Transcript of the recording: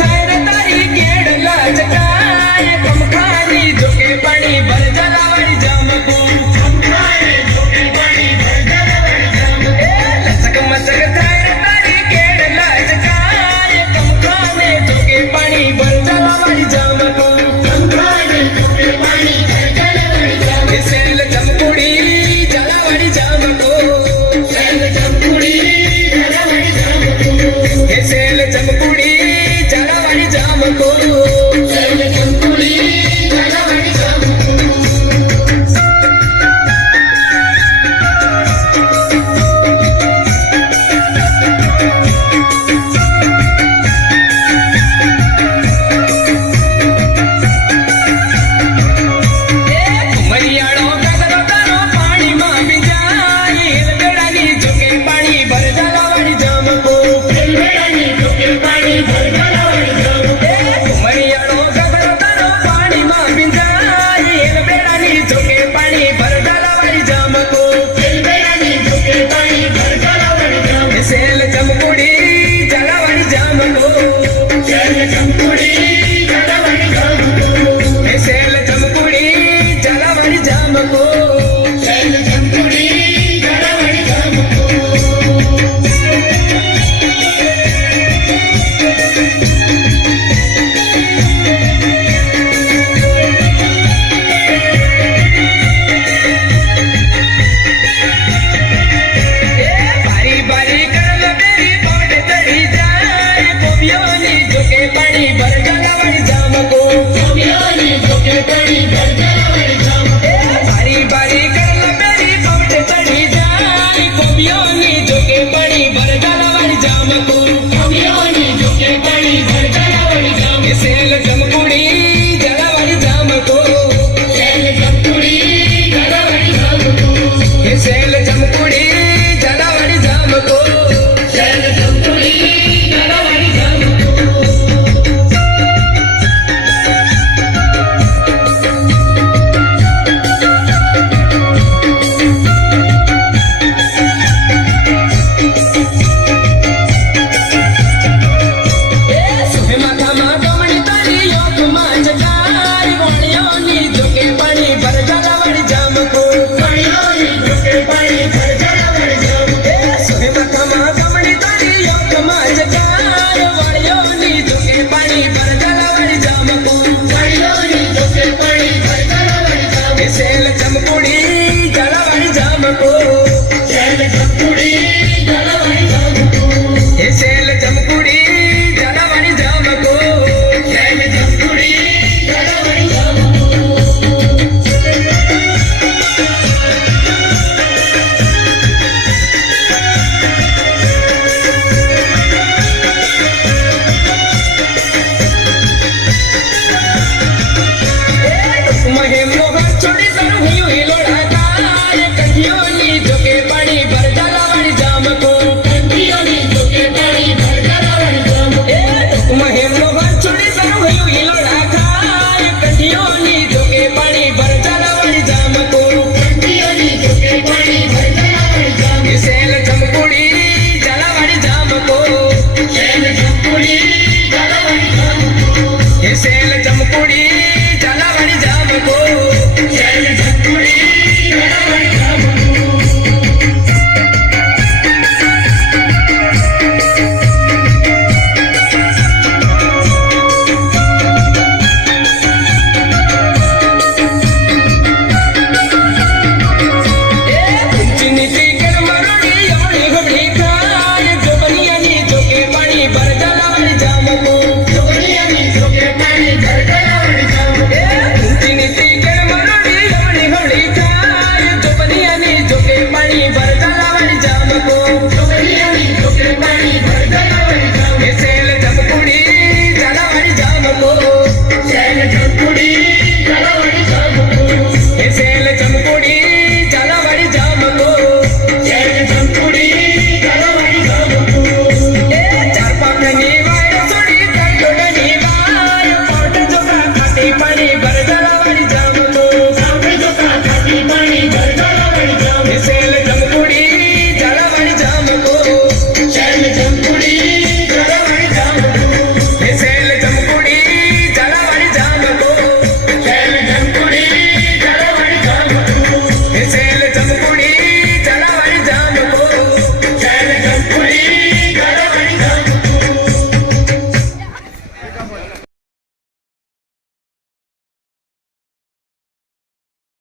थाय रे तारी केड़ लाज काय कमखानी जोके पानी भर जलावड़ी जाम को कमखानी जोके पानी भर जलावड़ी जाम ए लचक मचक थाय रे तारी केड़ लाज काय कमखानी जोके पानी भर जलावड़ी जाम को कमखानी जोके पानी भर जलावड़ी जाम सेल चमकुड़ी जलावड़ी जाम को सेल चमकुड़ी जलावड़ी जाम को सेल चमकुड़ी जलावड़ी जाम को सेल चमकुड़ी जलावड़ी जाम मरियाड़ो गगरो तारो पानी मां बिजाई बेड़ानी जोके पानी भर जलावड़ी जाम को बेड़ानी जोके पानी भर जलावड़ी जाम मरियाड़ो गगरो तारो पानी मां बिजाई बेड़ानी जोके पानी भर जलावड़ी जाम को बेड़ानी जोके पानी भर जलावड़ी जाम सेल चमकुड़ी जलावड़ी जाम को सेल चमकुड़ी जलावड़ी जाम को सेल चमकुड़ी जलावड़ी जाम को सेल चमकुड़ी जलावड़ी जाम को बारी बारी करम तेरी बाट चढ़ी जाए गोपियों नी जोके पानी भर